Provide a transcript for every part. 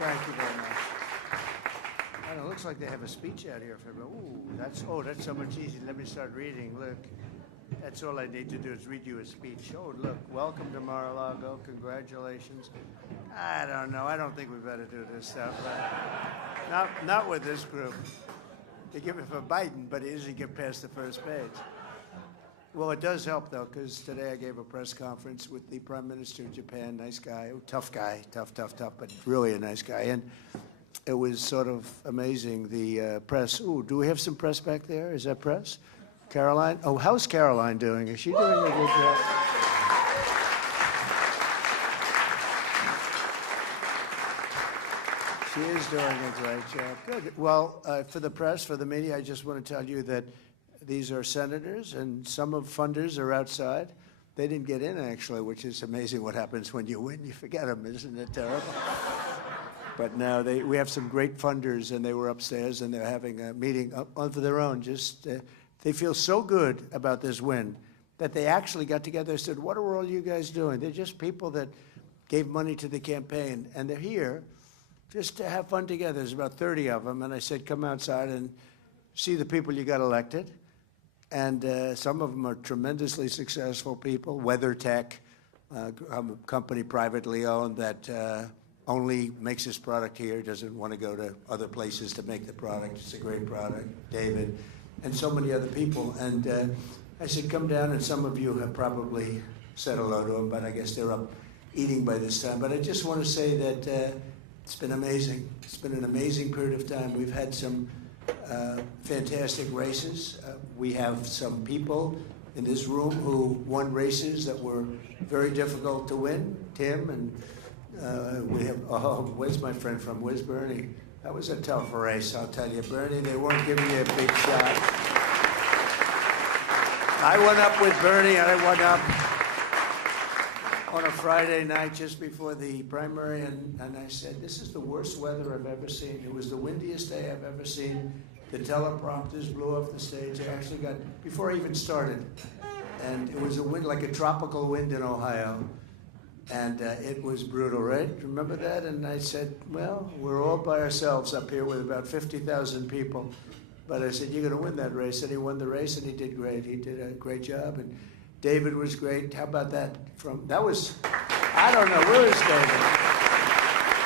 Thank you very much. And it looks like they have a speech out here for everyone. Ooh, that's so much easier. Let me start reading. Look, that's all I need to do is read you a speech. Oh, look, welcome to Mar-a-Lago. Congratulations. I don't know. I don't think we better do this stuff. Not with this group. They give it for Biden, but it doesn't get past the first page. Well, it does help, though, because today I gave a press conference with the Prime Minister of Japan, nice guy, tough guy, tough, but really a nice guy. And it was sort of amazing, the press. Ooh, do we have some press back there? Is that press? Caroline? Oh, how's Caroline doing? Is she doing a good job? She is doing a great job. Good. Well, for the press, for the media, I just want to tell you that these are senators, and some of funders are outside. They didn't get in, actually, which is amazing what happens when you win. You forget them. Isn't it terrible? But now we have some great funders, and they were upstairs, and they're having a meeting of their own. Just they feel so good about this win that they actually got together and said, what are all you guys doing? They're just people that gave money to the campaign, and they're here just to have fun together. There's about 30 of them, and I said, come outside and see the people you got elected. And some of them are tremendously successful people. WeatherTech, a company privately owned that only makes this product here, doesn't want to go to other places to make the product. It's a great product. David, and so many other people. And I said, come down, and some of you have probably said hello to them, but I guess they're up eating by this time. But I just want to say that it's been amazing. It's been an amazing period of time. We've had some fantastic races. We have some people in this room who won races that were very difficult to win. Tim, and we have, where's my friend from? Where's Bernie? That was a tough race, I'll tell you. Bernie, they weren't giving you a big shot. I went up with Bernie, and I went up on a Friday night just before the primary, and I said, this is the worst weather I've ever seen. It was the windiest day I've ever seen. The teleprompters blew off the stage. I actually got, before I even started, and it was a wind, like a tropical wind in Ohio, and it was brutal, right? Remember that? And I said, well, we're all by ourselves up here with about 50,000 people. But I said, you're going to win that race. And he won the race, and he did great. He did a great job. And David was great. How about that? That was, I don't know, where is David?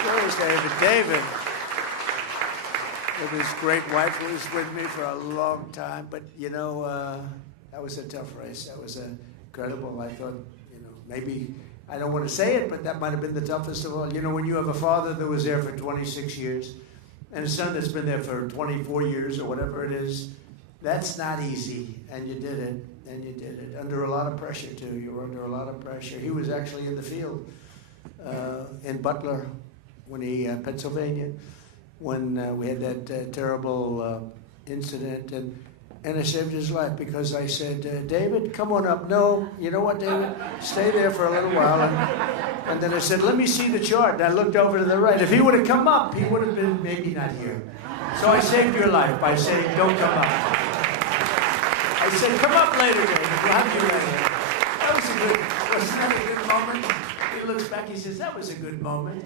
Where is David? David, with his great wife, who was with me for a long time. But, you know, that was a tough race. That was incredible. I thought, you know, maybe, I don't want to say it, but that might have been the toughest of all. You know, when you have a father that was there for 26 years and a son that's been there for 24 years or whatever it is, that's not easy, and you did it. And you did it under a lot of pressure, too. You were under a lot of pressure. He was actually in the field in Butler, Pennsylvania, when we had that terrible incident. And I saved his life because I said, David, come on up. No, you know what, David? Stay there for a little while. And then I said, let me see the chart. And I looked over to the right. If he would have come up, he would have been maybe not here. So I saved your life by saying, don't come up. I said, come up later, David. We'll have you later. That wasn't that a good moment? He looks back, he says, that was a good moment.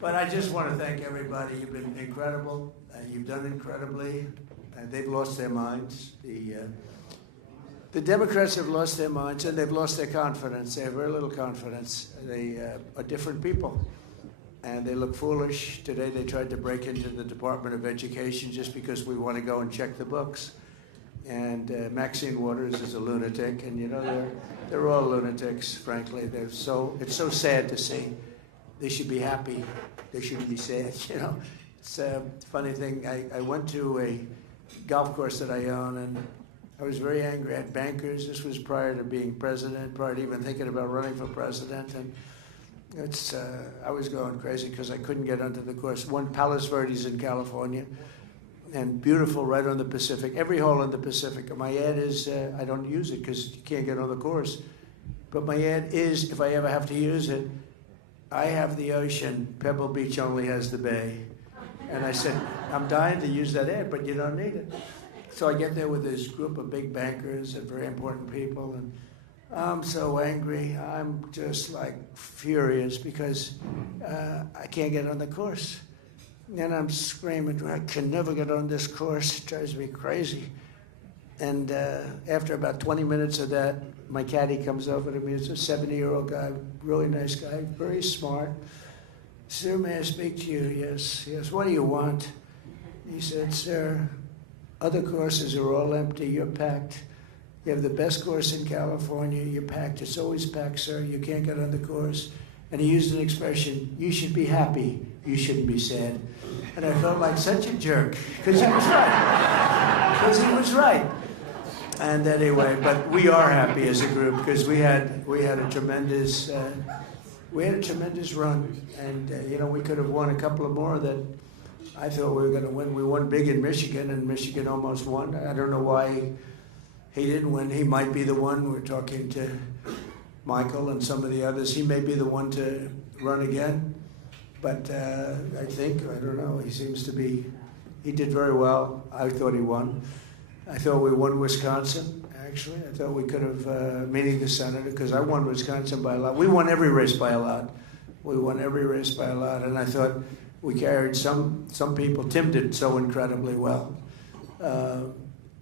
But I just want to thank everybody. You've been incredible. You've done incredibly. They've lost their minds. The Democrats have lost their minds, and they've lost their confidence. They have very little confidence. They are different people, and they look foolish. Today they tried to break into the Department of Education just because we want to go and check the books. And Maxine Waters is a lunatic, and you know they're all lunatics. Frankly, it's so sad to see. They should be happy. They shouldn't be sad. You know, it's a funny thing. I went to a golf course that I own, and I was very angry at bankers. This was prior to being president, prior to even thinking about running for president, and I was going crazy because I couldn't get onto the course. One, Palos Verdes in California. And beautiful, right on the Pacific. Every hole in the Pacific. My ad is, I don't use it because you can't get on the course. But my ad is, if I ever have to use it, I have the ocean. Pebble Beach only has the bay. And I said, I'm dying to use that ad, but you don't need it. So I get there with this group of big bankers and very important people. And I'm so angry. I'm just like furious because I can't get on the course. And I'm screaming, I can never get on this course. It drives me crazy. And after about 20 minutes of that, my caddy comes over to me. It's a 70-year-old guy, really nice guy, very smart. Sir, may I speak to you? Yes. Yes. What do you want? He said, sir, other courses are all empty. You're packed. You have the best course in California. You're packed. It's always packed, sir. You can't get on the course. And he used an expression, you should be happy. You shouldn't be sad. And I felt like such a jerk because he was right. Because he was right. And anyway, but we are happy as a group because we had a tremendous run, and we could have won a couple of more that I thought we were going to win. We won big in Michigan, and Michigan almost won. I don't know why he didn't win. He might be the one. We're talking to Michael and some of the others. He may be the one to run again, but I don't know. He did very well. I thought he won. I thought we won Wisconsin, actually. I thought we could have, meeting the senator, because I won Wisconsin by a lot. We won every race by a lot. And I thought we carried some people. Tim did so incredibly well.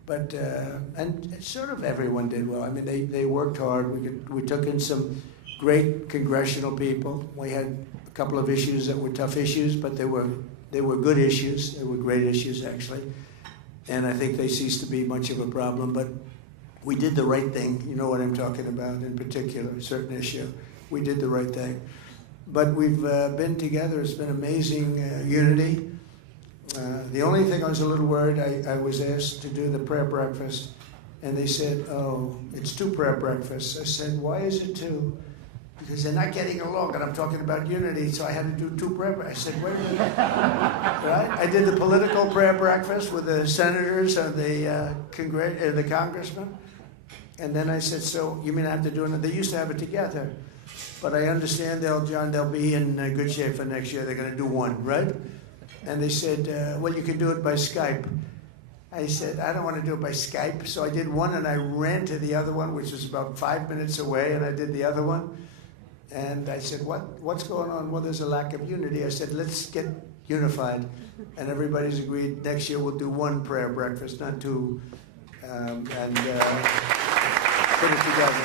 And sort of everyone did well. I mean, they worked hard. We took in some great congressional people. We had a couple of issues that were tough issues, but they were good issues. They were great issues, actually. And I think they ceased to be much of a problem. But we did the right thing. You know what I'm talking about in particular, a certain issue. We did the right thing. But we've been together. It's been amazing unity. The only thing I was a little worried, I was asked to do the prayer breakfast. And they said, oh, it's 2 prayer breakfasts. I said, why is it 2? Because they're not getting along, and I'm talking about unity, so I had to do 2 prayer breakfasts. I said, wait a minute. Right? I did the political prayer breakfast with the senators and the congressmen. And then I said, so you mean I have to do it? They used to have it together. But I understand, they'll be in good shape for next year. They're going to do 1, right? And they said, well, you can do it by Skype. I said, I don't want to do it by Skype. So I did 1, and I ran to the other one, which was about 5 minutes away, and I did the other one. And I said, what's going on? Well, there's a lack of unity. I said, let's get unified. And everybody's agreed next year we'll do 1 prayer breakfast, not 2, and put it together.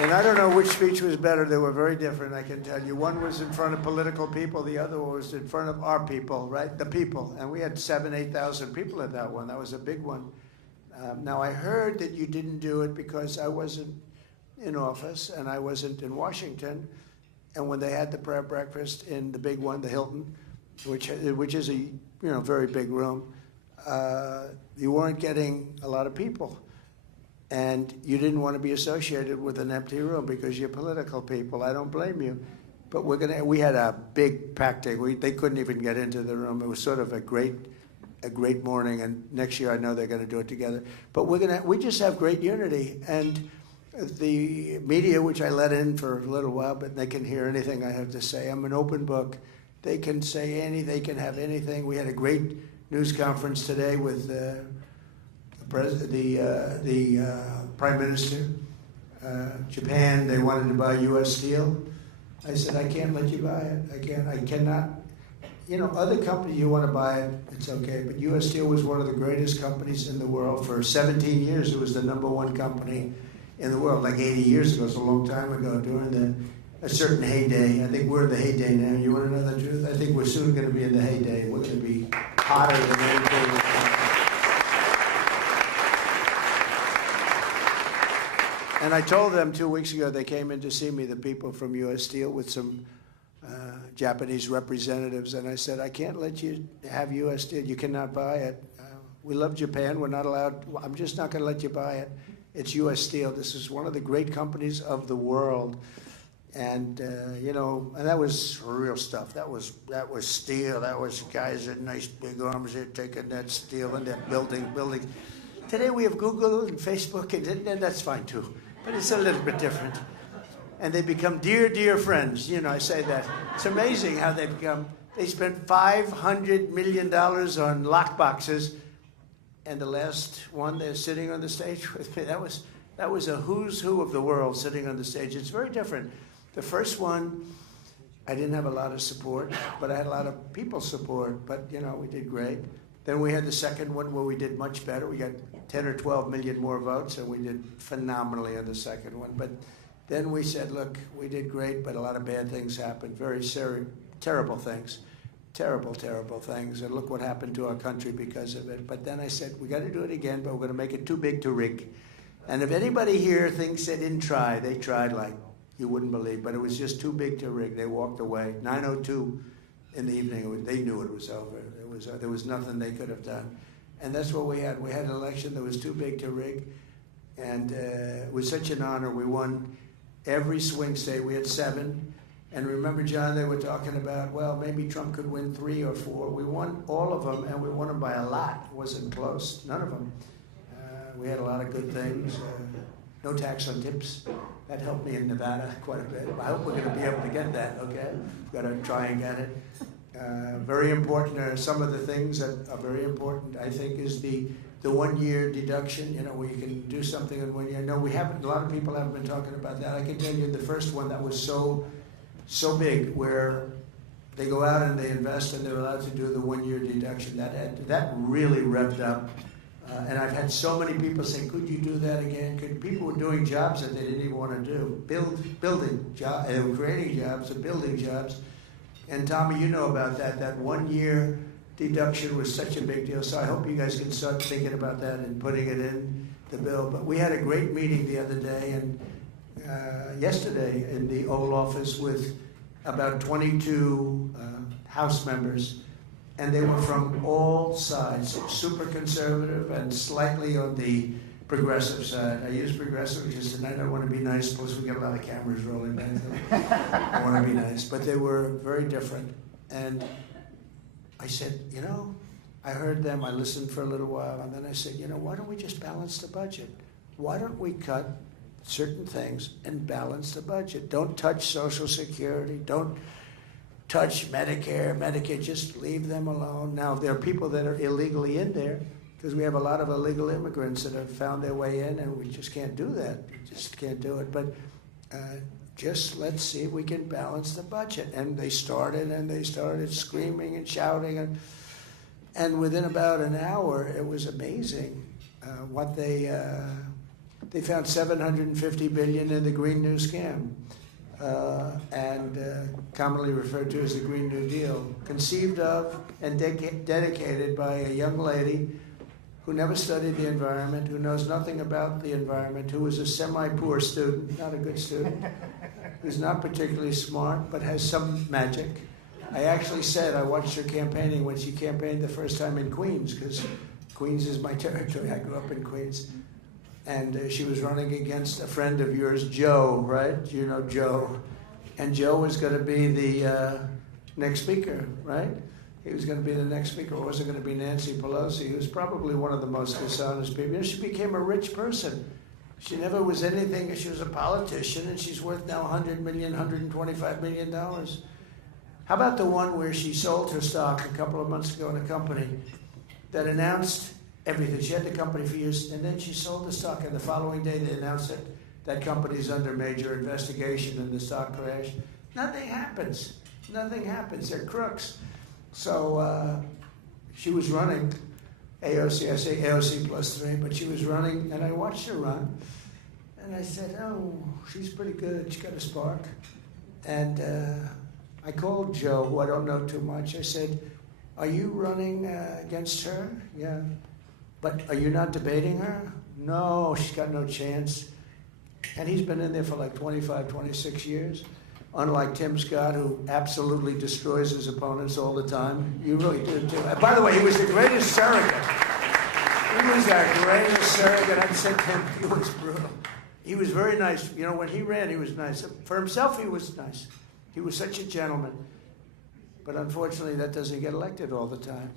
And I don't know which speech was better. They were very different, I can tell you. One was in front of political people. The other one was in front of our people, right? The people. And we had 7,000, 8,000 people at that one. That was a big one. Now, I heard that you didn't do it because I wasn't in office and I wasn't in Washington. And when they had the prayer breakfast in the big one, the Hilton, which is a very big room, you weren't getting a lot of people. And you didn't want to be associated with an empty room because you're political people. I don't blame you. But we had a big packed day. They couldn't even get into the room. It was sort of a great morning. And next year I know they're going to do it together. But we just have great unity. And the media, which I let in for a little while, but they can hear anything I have to say. I'm an open book. They can say anything. They can have anything. We had a great news conference today with the Prime Minister. Japan, they wanted to buy U.S. Steel. I said, I can't let you buy it. I cannot. Other companies, you want to buy it, it's okay. But U.S. Steel was one of the greatest companies in the world. For 17 years, it was the #1 company in the world, like 80 years ago. It's a long time ago, during a certain heyday. I think we're in the heyday now. You want to know the truth? I think we're soon going to be in the heyday. We're going to be hotter than anything. And I told them 2 weeks ago, they came in to see me, the people from U.S. Steel, with some Japanese representatives, and I said, I can't let you have U.S. Steel. You cannot buy it. We love Japan. We're not allowed. I'm just not going to let you buy it. It's U.S. Steel. This is one of the great companies of the world. And, and that was real stuff. That was steel. That was guys with nice big arms there taking that steel and that building. Today we have Google and Facebook, and that's fine too. But it's a little bit different. And they become dear, dear friends. I say that. It's amazing how they become. They spent $500 million on lock boxes. And the last one, they're sitting on the stage with me. That was That was a who's who of the world sitting on the stage. It's very different. The first one, I didn't have a lot of support, but I had a lot of people's support. But, you know, we did great. Then we had the second one where we did much better. We got 10 or 12 million more votes, and we did phenomenally on the second one. But then we said, look, we did great, but a lot of bad things happened, very terrible things, terrible things. And look what happened to our country because of it. But then I said, we got to do it again, but we're going to make it too big to rig. And if anybody here thinks they didn't try, they tried like you wouldn't believe. But it was just too big to rig. They walked away. 9:02 in the evening, they knew it was over. There was nothing they could have done. And that's what we had. We had an election that was too big to rig. And it was such an honor. We won every swing state. We had 7. And remember, John, they were talking about, well, maybe Trump could win 3 or 4. We won all of them, and we won them by a lot. It wasn't close, none of them. We had a lot of good things. No tax on tips. That helped me in Nevada quite a bit. I hope we're going to be able to get that, okay? We've got to try and get it. Very important. Some of the things that are very important, I think, is the 1-year deduction, you know, where you can do something in 1 year. No, we haven't. A lot of people haven't been talking about that. I can tell you the first one that was so big, where they go out and they invest and they're allowed to do the 1-year deduction. That really revved up. And I've had so many people say, could you do that again? People were doing jobs that they didn't even want to do. Building jobs, creating jobs and building jobs. And Tommy, you know about that. That 1-year deduction was such a big deal. So I hope you guys can start thinking about that and putting it in the bill. But we had a great meeting the other day and yesterday in the Oval Office with about 22 House members. And they were from all sides, super conservative and slightly on the progressive side. I use progressive because tonight I want to be nice, plus we get a lot of cameras rolling back there. I want to be nice. But they were very different. And I said, you know, I heard them, I listened for a little while, and then I said, you know, why don't we just balance the budget? Why don't we cut certain things and balance the budget? Don't touch Social Security, don't touch Medicare, Medicaid, just leave them alone. Now, there are people that are illegally in there, because we have a lot of illegal immigrants that have found their way in, and we just can't do that. We just can't do it. But just let's see if we can balance the budget. And they started screaming and shouting. And within about an hour, it was amazing what they found $750 billion in the Green New Scam. And commonly referred to as the Green New Deal, conceived of and dedicated by a young lady who never studied the environment, who knows nothing about the environment, who was a semi-poor student, not a good student, who's not particularly smart, but has some magic. I actually said I watched her campaigning when she campaigned the first time in Queens, because Queens is my territory. I grew up in Queens. And she was running against a friend of yours, Joe, right? You know Joe. And Joe was going to be the next speaker, right? He was going to be the next speaker. It wasn't going to be Nancy Pelosi, who was probably one of the most dishonest people. You know, she became a rich person. She never was anything. She was a politician, and she's worth now $100 million, $125 million. How about the one where she sold her stock a couple of months ago in a company that announced everything? She had the company for years, and then she sold the stock, and the following day they announced that that company's under major investigation and the stock crashed. Nothing happens. Nothing happens. They're crooks. So she was running AOC. I say AOC plus 3, but she was running, and I watched her run. And I said, oh, she's pretty good. She's got a spark. And I called Joe, who I don't know too much. I said, are you running against her? Yeah. But are you not debating her? No, she's got no chance. And he's been in there for like 25, 26 years. Unlike Tim Scott, who absolutely destroys his opponents all the time. You really do, too. By the way, he was the greatest surrogate. He was our greatest surrogate. I'd say Tim, he was brutal. He was very nice. You know, when he ran, he was nice. For himself, he was nice. He was such a gentleman. But unfortunately, that doesn't get elected all the time.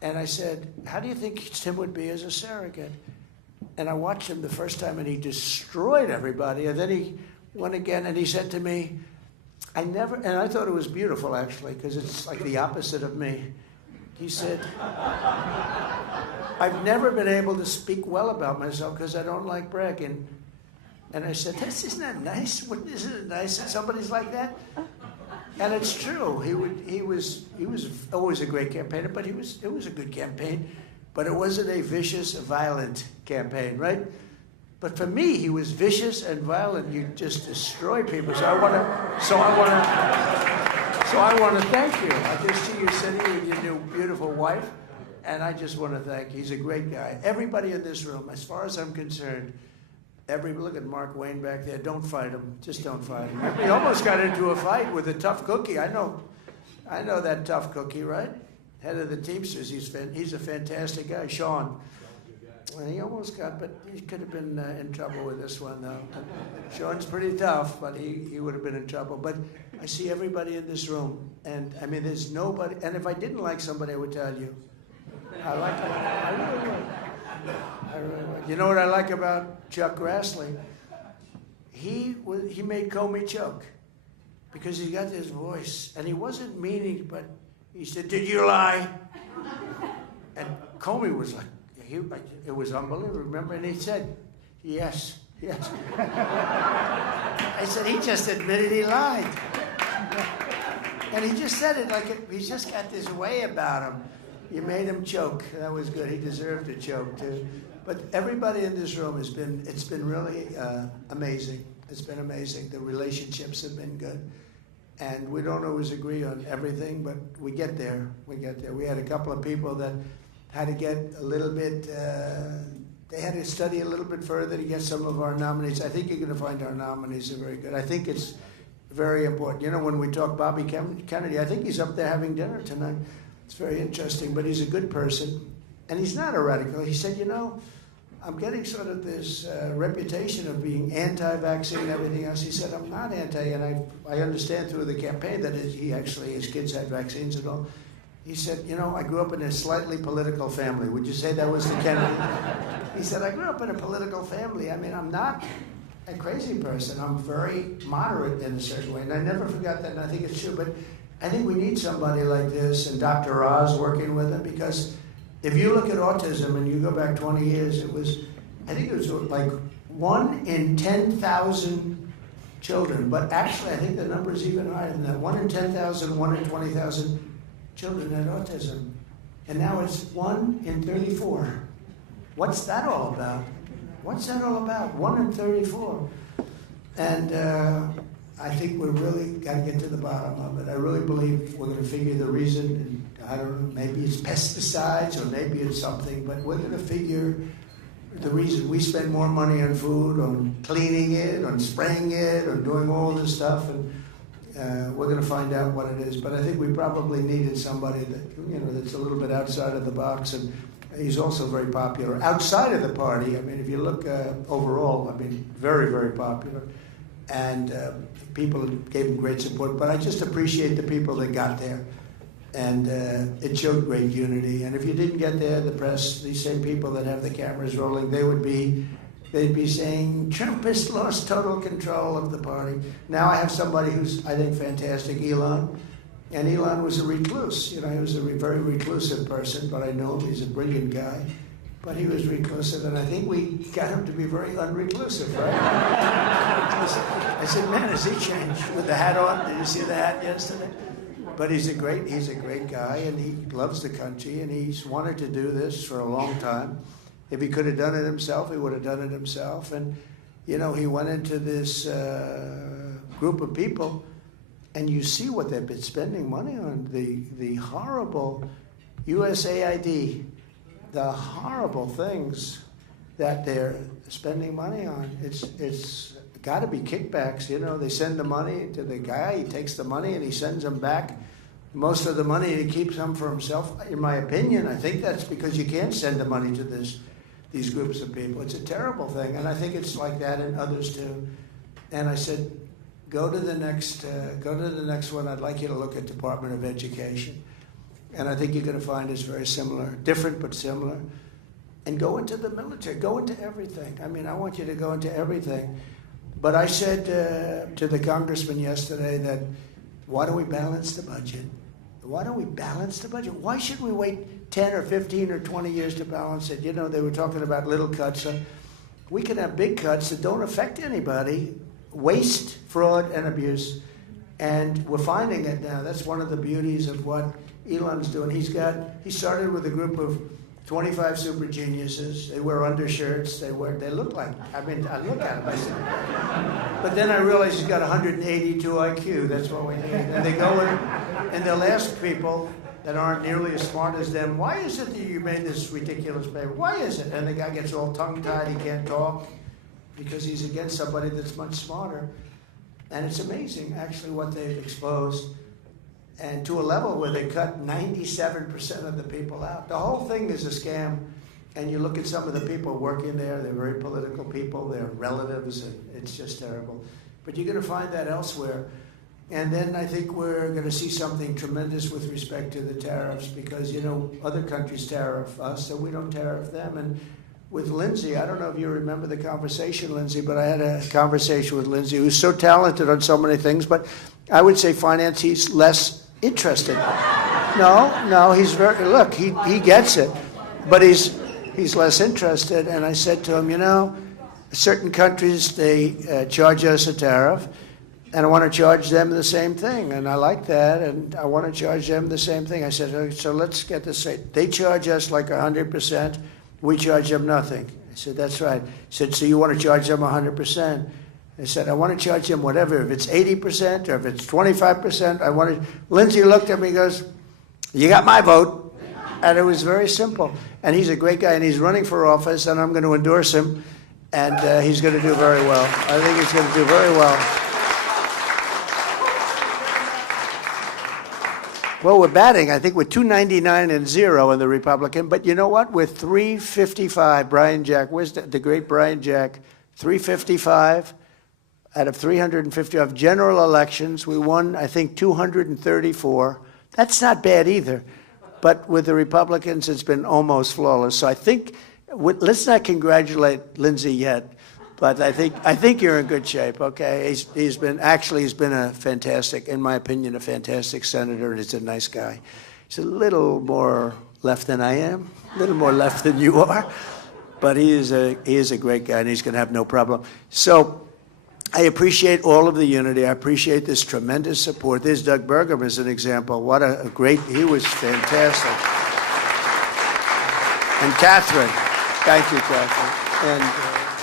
And I said, how do you think Tim would be as a surrogate? And I watched him the first time, and he destroyed everybody. And then he went again, and he said to me, and I thought it was beautiful, actually, because it's like the opposite of me. He said, I've never been able to speak well about myself because I don't like bragging. And I said, isn't that nice? Isn't it nice that somebody's like that? And it's true. He was always a great campaigner, but it was a good campaign. But it wasn't a vicious, violent campaign, right? But for me, he was vicious and violent. You just destroy people. So I want to thank you. I just see you sitting with your new beautiful wife, and I just want to thank you. He's a great guy. Everybody in this room, as far as I'm concerned, look at Mark Wayne back there. Don't fight him. Just don't fight him. He almost got into a fight with a tough cookie. I know that tough cookie, right? Head of the Teamsters. He's a fantastic guy, Sean. Well, he almost got, but he could have been in trouble with this one, though. Sean's pretty tough, but he would have been in trouble. But I see everybody in this room, and I mean, there's nobody. And if I didn't like somebody, I would tell you. I like him. I really would. You know what I like about Chuck Grassley? He made Comey choke because he got this voice, and he wasn't meaning, but he said, "Did you lie?" And Comey was like, it was unbelievable. Remember, and he said, "Yes, yes." I said, he just admitted he lied, and he just said it like he's just got this way about him. You made him choke. That was good. He deserved to choke too. But everybody in this room it's been really amazing. It's been amazing. The relationships have been good. And we don't always agree on everything, but we get there. We get there. We had a couple of people that had to get a little bit, they had to study a little bit further to get some of our nominees. I think you're going to find our nominees are very good. I think it's very important. You know, when we talk Bobby Kennedy, I think he's up there having dinner tonight. It's very interesting, but he's a good person. And he's not a radical. He said, you know, I'm getting sort of this reputation of being anti-vaccine and everything else. He said, I'm not anti, and I understand through the campaign that his kids had vaccines and all. He said, you know, I grew up in a slightly political family. Would you say that was the Kennedy? He said, I grew up in a political family. I mean, I'm not a crazy person. I'm very moderate in a certain way. And I never forgot that, and I think it's true. But I think we need somebody like this, and Dr. Oz working with him, because if you look at autism and you go back 20 years, I think it was like 1 in 10,000 children. But actually, I think the number is even higher than that. 1 in 10,000, 1 in 20,000 children had autism. And now it's 1 in 34. What's that all about? What's that all about? 1 in 34. And I think we really got to get to the bottom of it. I really believe we're going to figure the reason. And I don't know, maybe it's pesticides or maybe it's something, but we're going to figure the reason. We spend more money on food, on cleaning it, on spraying it, on doing all this stuff, and we're going to find out what it is. But I think we probably needed somebody that, you know, that's a little bit outside of the box, and he's also very popular outside of the party. I mean, if you look overall, I mean, very, very popular, and people gave him great support. But I just appreciate the people that got there, and it showed great unity. And if you didn't get there, the press, these same people that have the cameras rolling, they'd be saying, Trump has lost total control of the party. Now I have somebody who's, I think, fantastic, Elon. And Elon was a recluse. You know, he was a very reclusive person, but I know him. He's a brilliant guy. But he was reclusive, and I think we got him to be very unreclusive, right? I said, man, has he changed with the hat on? Did you see the hat yesterday? But he's a great guy, and he loves the country, and he's wanted to do this for a long time. If he could have done it himself, he would have done it himself. And, you know, he went into this group of people, and you see what they've been spending money on. The horrible USAID, the horrible things that they're spending money on. It's got to be kickbacks. You know, they send the money to the guy, he takes the money and he sends them back. Most of the money he keeps some for himself. In my opinion, I think that's because you can't send the money to these groups of people. It's a terrible thing, and I think it's like that in others too. And I said, go to the next one. I'd like you to look at Department of Education. And I think you're going to find it's very similar, different but similar. And go into the military, go into everything. I mean, I want you to go into everything. But I said to the congressman yesterday that, why don't we balance the budget? why don't we balance the budget? Why should we wait 10 or 15 or 20 years to balance it? You know, they were talking about little cuts. We can have big cuts that don't affect anybody, waste, fraud, and abuse. And we're finding it now. That's one of the beauties of what Elon's doing. He started with a group of 25 super geniuses. They wear undershirts. They look like, I look at them, I said. But then I realized he's got 182 IQ. That's what we need. And they go in, and they'll ask people that aren't nearly as smart as them, why is it that you made this ridiculous paper? Why is it? And the guy gets all tongue-tied. He can't talk because he's against somebody that's much smarter. And it's amazing, actually, what they've exposed. And to a level where they cut 97% of the people out. The whole thing is a scam. And you look at some of the people working there, they're very political people, they're relatives, and it's just terrible. But you're going to find that elsewhere. And then I think we're going to see something tremendous with respect to the tariffs because, you know, other countries tariff us, so we don't tariff them. And with Lindsay, I don't know if you remember the conversation, Lindsay, but I had a conversation with Lindsay, who's so talented on so many things, but I would say finance, he's less interested. No, he's look, he gets it, but he's less interested. And I said to him, you know, certain countries, they charge us a tariff, and I want to charge them the same thing, and I like that, and I want to charge them the same thing. I said, okay, so let's get this straight. They charge us like 100%, we charge them nothing. I said, that's right. He said, so you want to charge them 100%? I said, I want to charge them whatever. If it's 80% or if it's 25%, I want to. Lindsay looked at me and goes, you got my vote. And it was very simple. And he's a great guy, and he's running for office, and I'm going to endorse him, and he's going to do very well. I think he's going to do very well. Well, we're batting. I think we're 299-0 in the Republican. But you know what? We're 355. Brian Jack, where's the great Brian Jack? 355 out of 355 general elections. We won, I think, 234. That's not bad either. But with the Republicans, it's been almost flawless. So I think, let's not congratulate Lindsay yet. But I think you're in good shape, okay? He's been a fantastic, in my opinion, a fantastic senator, and he's a nice guy. He's a little more left than I am, a little more left than you are, but he is a great guy, and he's going to have no problem. So I appreciate all of the unity. I appreciate this tremendous support. There's Doug Burgum as an example. What a great, he was fantastic. And Catherine, thank you, Catherine. And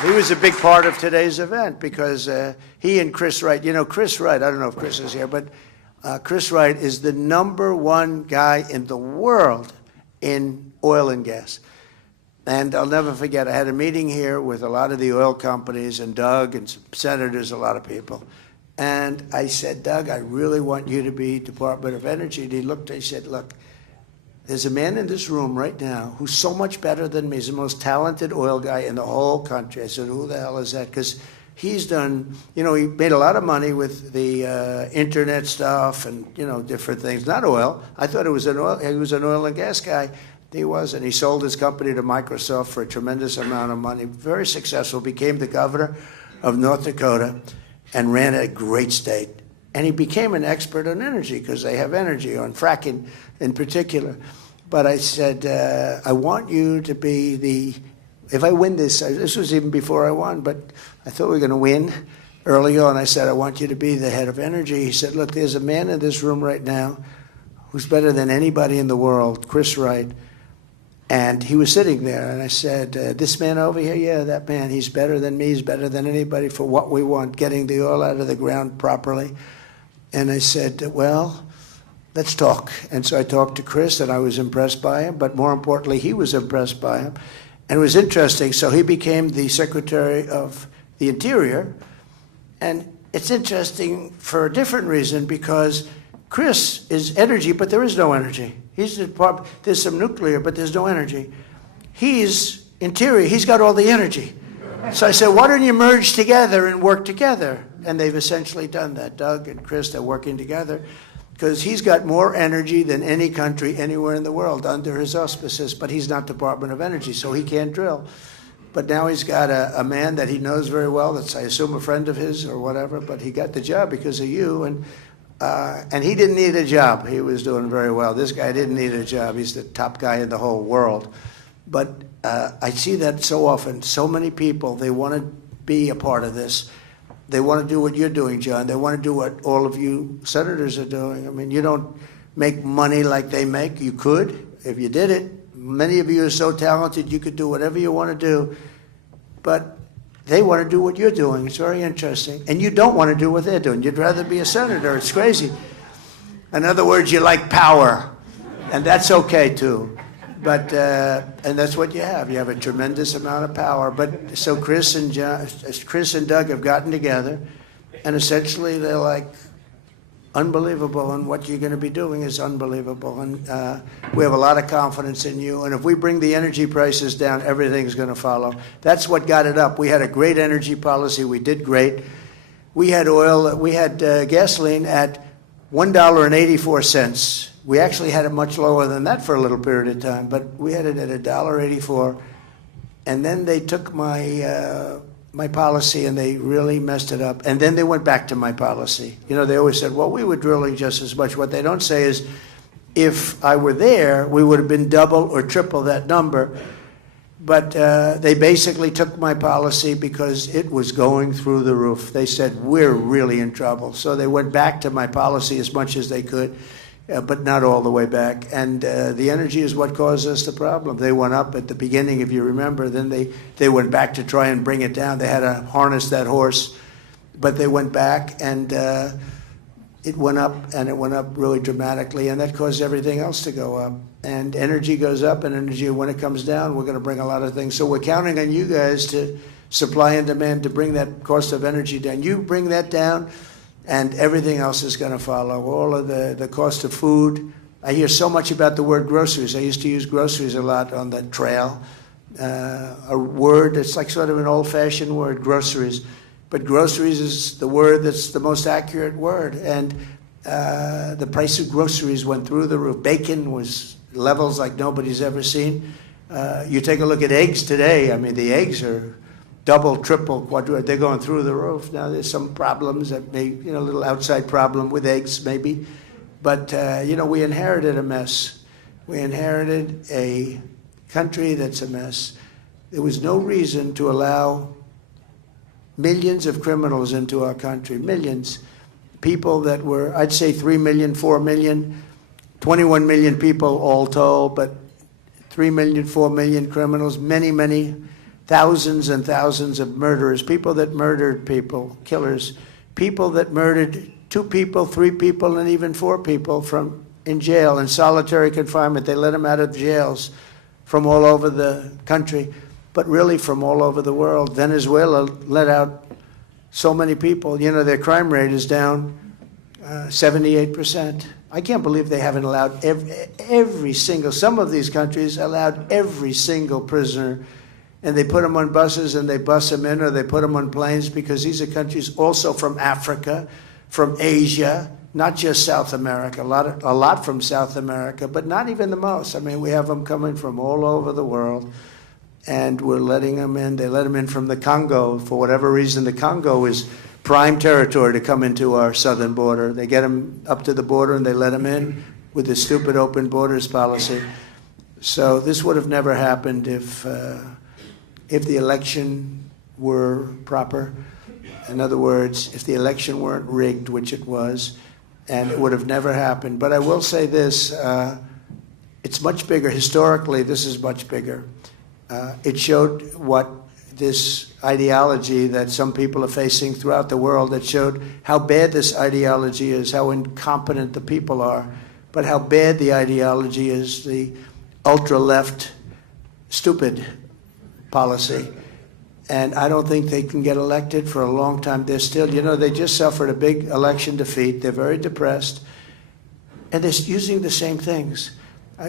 he was a big part of today's event because he and Chris Wright, you know, Chris Wright, I don't know if Chris is here, but Chris Wright is the #1 guy in the world in oil and gas. And I'll never forget, I had a meeting here with a lot of the oil companies and Doug and some senators, a lot of people. And I said, Doug, I really want you to be Department of Energy. And he looked, he said, look, there's a man in this room right now who's so much better than me. He's the most talented oil guy in the whole country. I said, who the hell is that? Because he's done, you know, he made a lot of money with the internet stuff and, you know, different things. Not oil. I thought he was an oil and gas guy. He wasn't. He sold his company to Microsoft for a tremendous amount of money. Very successful. Became the governor of North Dakota and ran a great state. And he became an expert on energy because they have energy, on fracking in particular. But I said, I want you to be the, if I win this was even before I won, but I thought we were going to win early on. I said, I want you to be the head of energy. He said, look, there's a man in this room right now who's better than anybody in the world, Chris Wright. And he was sitting there, and I said, this man over here, yeah, that man, he's better than me, he's better than anybody for what we want, getting the oil out of the ground properly. And I said, well, let's talk. And so I talked to Chris, and I was impressed by him, but more importantly, he was impressed by him. And it was interesting. So he became the Secretary of the Interior. And it's interesting for a different reason, because Chris is energy, but there is no energy. He's the part, there's some nuclear, but there's no energy. He's Interior. He's got all the energy. So I said, why don't you merge together and work together? And they've essentially done that. Doug and Chris, they're working together because he's got more energy than any country anywhere in the world under his auspices, but he's not Department of Energy, so he can't drill. But now he's got a man that he knows very well, that's, I assume, a friend of his or whatever, but he got the job because of you. And and he didn't need a job. He was doing very well. This guy didn't need a job. He's the top guy in the whole world. But I see that so often. So many people, they want to be a part of this. They want to do what you're doing, John. They want to do what all of you senators are doing. I mean, you don't make money like they make. You could if you did it. Many of you are so talented, you could do whatever you want to do. But they want to do what you're doing. It's very interesting. And you don't want to do what they're doing. You'd rather be a senator. It's crazy. In other words, you like power. And that's okay, too. But, and that's what you have. You have a tremendous amount of power. But so Chris and Doug have gotten together, and essentially they're like, unbelievable, and what you're going to be doing is unbelievable. And we have a lot of confidence in you. And if we bring the energy prices down, everything's going to follow. That's what got it up. We had a great energy policy. We did great. We had oil, we had gasoline at $1.84. We actually had it much lower than that for a little period of time, but we had it at $1.84. And then they took my my policy and they really messed it up. And then they went back to my policy. You know, they always said, well, we were drilling just as much. What they don't say is, if I were there, we would have been double or triple that number. But they basically took my policy because it was going through the roof. They said, we're really in trouble. So they went back to my policy as much as they could, but not all the way back. And the energy is what caused us the problem. They went up at the beginning, if you remember. Then they went back to try and bring it down. They had to harness that horse. But they went back, and it went up, and it went up really dramatically. And that caused everything else to go up. And energy goes up, and energy, when it comes down, we're going to bring a lot of things. So we're counting on you guys to supply and demand to bring that cost of energy down. You bring that down, and everything else is going to follow. All of the cost of food. I hear so much about the word groceries. I used to use groceries a lot on the trail. A word that's like sort of an old-fashioned word, groceries. But groceries is the word that's the most accurate word. And the price of groceries went through the roof. Bacon was levels like nobody's ever seen. You take a look at eggs today. I mean, the eggs are double, triple, quadruple. They're going through the roof. Now, there's some problems that may, you know, a little outside problem with eggs maybe. But, you know, we inherited a mess. We inherited a country that's a mess. There was no reason to allow millions of criminals into our country, millions. People that were, I'd say 3 million, 4 million, 21 million people all told, but 3 million, 4 million criminals, many, many thousands and thousands of murderers, people that murdered people, killers, people that murdered 2 people, 3 people, and even 4 people in jail, in solitary confinement. They let them out of jails from all over the country, but really from all over the world. Venezuela let out so many people. You know, their crime rate is down 78%. I can't believe they haven't allowed every single, some of these countries allowed every single prisoner, and they put them on buses and they bus them in, or they put them on planes, because these are countries also from Africa, from Asia, not just South America, a lot from South America, but not even the most. I mean, we have them coming from all over the world, and we're letting them in. They let them in from the Congo. For whatever reason, the Congo is prime territory to come into our southern border. They get them up to the border and they let them in with the stupid open borders policy. So this would have never happened if the election were proper. In other words, if the election weren't rigged, which it was, and it would have never happened. But I will say this, it's much bigger. Historically, this is much bigger. It showed what this ideology that some people are facing throughout the world, that showed how bad this ideology is, how incompetent the people are, but how bad the ideology is, the ultra-left, stupid policy. And I don't think they can get elected for a long time. They're still, you know, they just suffered a big election defeat. They're very depressed. And they're using the same things.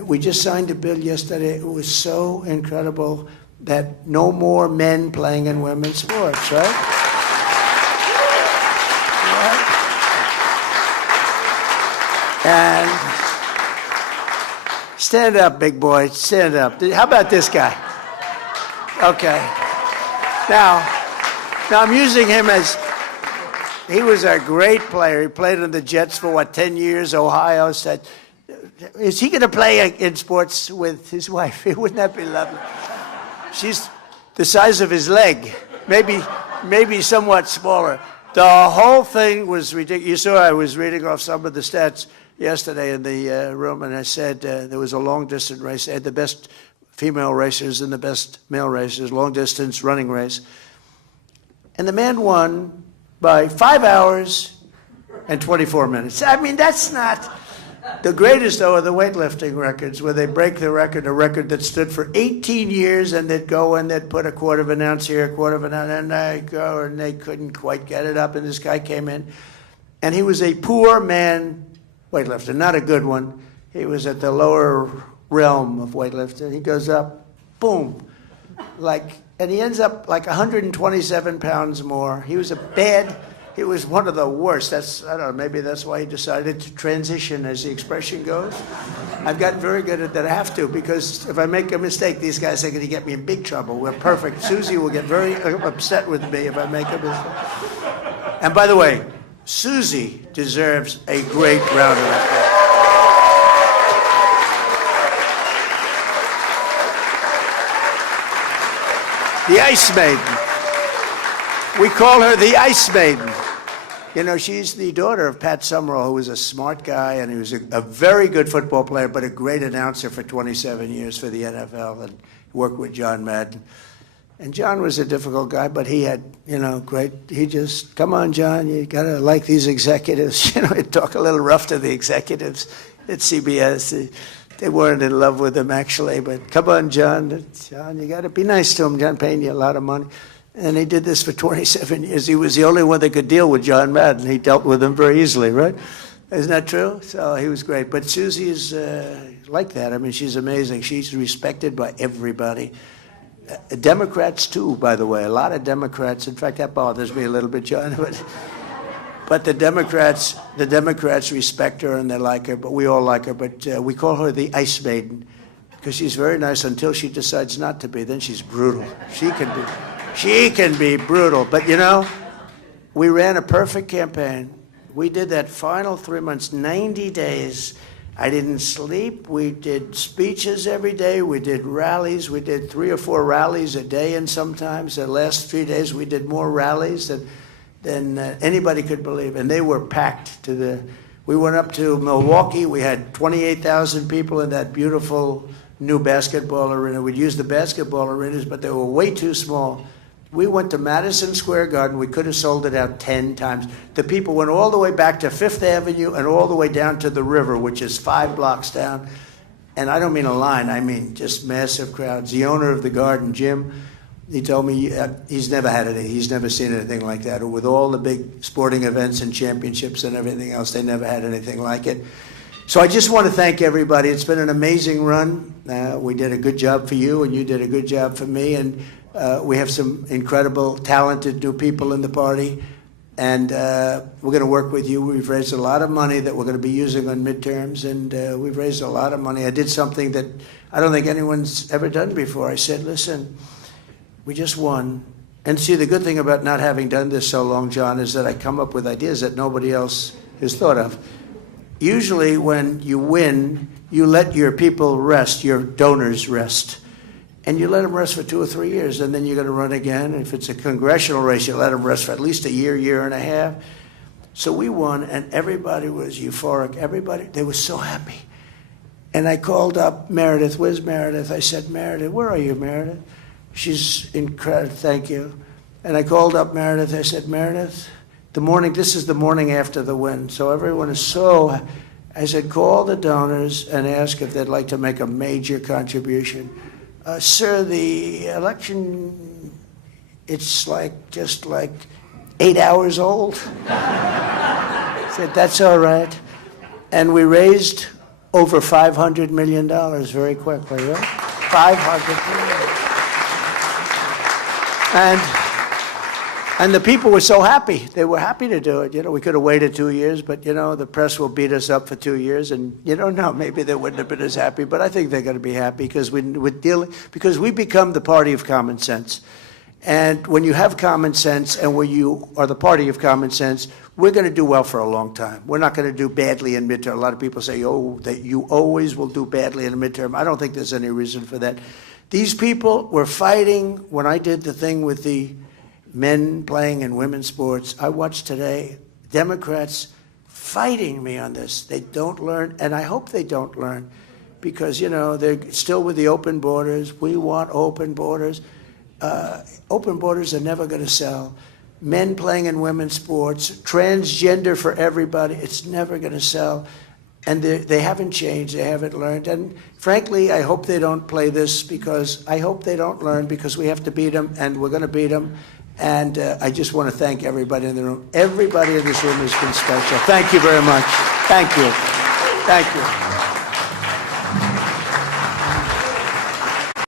We just signed a bill yesterday. It was so incredible that no more men playing in women's sports, right? And stand up, big boy, stand up. How about this guy? Okay. Now I'm using him as He was a great player. He played in the Jets for, 10 years? Ohio said, is he going to play in sports with his wife? Wouldn't that be lovely? She's the size of his leg, maybe somewhat smaller. The whole thing was ridiculous. You saw I was reading off some of the stats yesterday in the room, and I said there was a long-distance race. They had the best female racers and the best male racers, long-distance running race. And the man won by 5 hours and 24 minutes. I mean, that's not... The greatest, though, are the weightlifting records, where they break the record, a record that stood for 18 years, and they'd go and they'd put a quarter of an ounce here, a quarter of an ounce, and they go, and they couldn't quite get it up, and this guy came in, and he was a poor man weightlifter, not a good one. He was at the lower realm of weightlifting. He goes up, boom, and he ends up like 127 pounds more. He was one of the worst. I don't know, maybe that's why he decided to transition, as the expression goes. I've gotten very good at that. I have to, because if I make a mistake, these guys are going to get me in big trouble. We're perfect. Susie will get very upset with me if I make a mistake. And by the way, Susie deserves a great round of applause. The Ice Maiden. We call her the Ice Maiden. You know, she's the daughter of Pat Summerall, who was a smart guy, and he was a very good football player, but a great announcer for 27 years for the NFL, and worked with John Madden. And John was a difficult guy, but he had, he just, come on, John, you got to like these executives. He'd talk a little rough to the executives at CBS. They weren't in love with him, actually, but come on, John. John, you got to be nice to him. John paying you a lot of money. And he did this for 27 years. He was the only one that could deal with John Madden. He dealt with him very easily, right? Isn't that true? So he was great. But Susie is like that. I mean, she's amazing. She's respected by everybody. Democrats, too, by the way. A lot of Democrats. In fact, that bothers me a little bit, John. But the Democrats respect her and they like her, but we all like her. But we call her the Ice Maiden because she's very nice until she decides not to be. Then she's brutal. She can be brutal. But, we ran a perfect campaign. We did that final 3 months, 90 days. I didn't sleep. We did speeches every day. We did rallies. We did 3 or 4 rallies a day, and sometimes the last 3 days we did more rallies than anybody could believe. And they were packed we went up to Milwaukee. We had 28,000 people in that beautiful new basketball arena. We'd use the basketball arenas, but they were way too small. We went to Madison Square Garden. We could have sold it out 10 times. The people went all the way back to Fifth Avenue and all the way down to the river, which is 5 blocks down. And I don't mean a line. I mean just massive crowds. The owner of the Garden, Jim, he told me he's never had anything. He's never seen anything like that. With all the big sporting events and championships and everything else, they never had anything like it. So I just want to thank everybody. It's been an amazing run. We did a good job for you, and you did a good job for me. And we have some incredible, talented new people in the party, and we're going to work with you. We've raised a lot of money that we're going to be using on midterms, and we've raised a lot of money. I did something that I don't think anyone's ever done before. I said, listen, we just won. And see, the good thing about not having done this so long, John, is that I come up with ideas that nobody else has thought of. Usually when you win, you let your people rest, your donors rest. And you let them rest for 2 or 3 years, and then you're going to run again. If it's a congressional race, you let them rest for at least a year, year and a half. So we won, and everybody was euphoric. They were so happy. And I called up Meredith. Where's Meredith? I said, Meredith, where are you, Meredith? She's incredible. Thank you. And I called up Meredith. I said, Meredith, this is the morning after the win. So everyone is so, I said, call the donors and ask if they'd like to make a major contribution. Sir, the election, it's just like 8 hours old. I said, that's all right. And we raised over $500 million very quickly, right? $500 million. And the people were so happy. They were happy to do it. We could have waited 2 years, but, the press will beat us up for 2 years, and you don't know. Maybe they wouldn't have been as happy, but I think they're going to be happy because we become the party of common sense. And when you have common sense and when you are the party of common sense, we're going to do well for a long time. We're not going to do badly in midterm. A lot of people say, oh, that you always will do badly in a midterm. I don't think there's any reason for that. These people were fighting when I did the thing with the men playing in women's sports. I watched today Democrats fighting me on this. They don't learn, and I hope they don't learn, because, you know, they're still with the open borders. We want open borders. Open borders are never going to sell. Men playing in women's sports, transgender for everybody, it's never going to sell. And they haven't changed, they haven't learned. And frankly, I hope they don't play this, because I hope they don't learn, because we have to beat them, and we're going to beat them. And I just want to thank everybody in the room. Everybody in this room has been special. Thank you very much. Thank you. Thank you.